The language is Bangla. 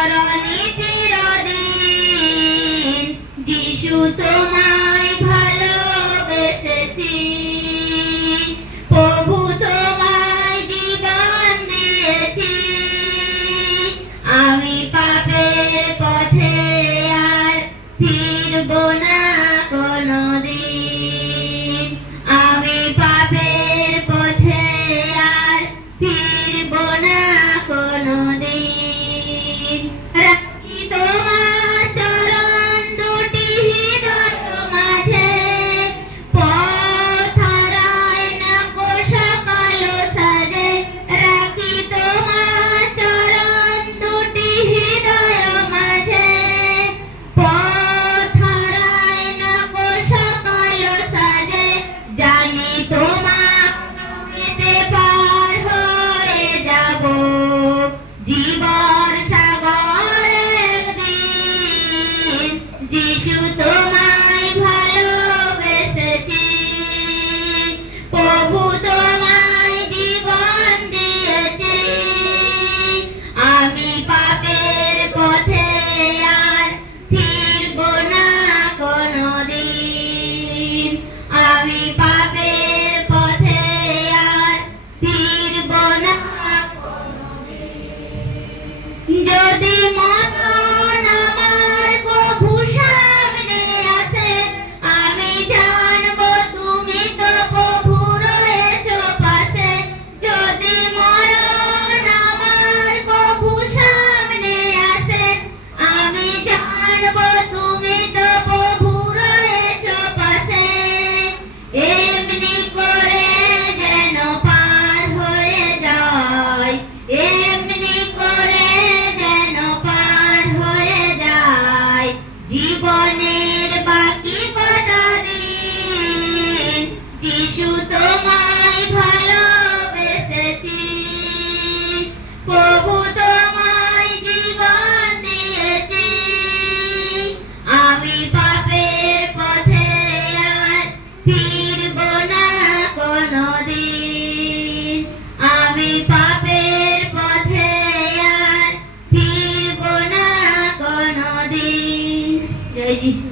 চরণে চিরদিন যিশু তোমায় ভালোবেসেছি, প্রভু তোমায় জীবন দিয়েছি। আমি পাপের পথে আর ফিরব না কোনদিন, আমি পাপের পথে আর ফিরব না কোনদিন। রাখি তোমার চরণ দুটি হৃদয় মাঝে, পথ হারায় না কো সকাল সাজে। রাখি তোমার চরণ দুটি হৃদয় মাঝে, পথ হারায় না কো সকাল সাজে। জানি তোমাকে পার হয়ে যাব জীবন সাগর একদিন। যিশু তোমায় ভালোবেসেছি, প্রভু তোমায় জীবন দিয়েছি। আমি পাপের পথে আর ফিরব না কোনদিন, আমি পাপের পথে আর ফিরব না কোনদিন। যদি মরণ আমার কভু সামনে আসে, আমি জানব তুমি তো প্রভু রয়েছো পাশে। যদি মরণ আমার কভু সামনে আসে, আমি জানব তুমি তো প্রভু রয়েছো পাশে। এমনি করে যেন পার হয়ে যায়, এমনি করে যেন পার হয়ে যায় জীবনের বাকি কটা দিন। যিশু তোমায় ভালোবেসেছি, প্রভু তোমায় জীবন দিয়েছি। আমি পাপের পথে আর ফিরব না কোনদিন, আমি পাপের পথে আর ফিরব না কোনদিন। জয় যিশু।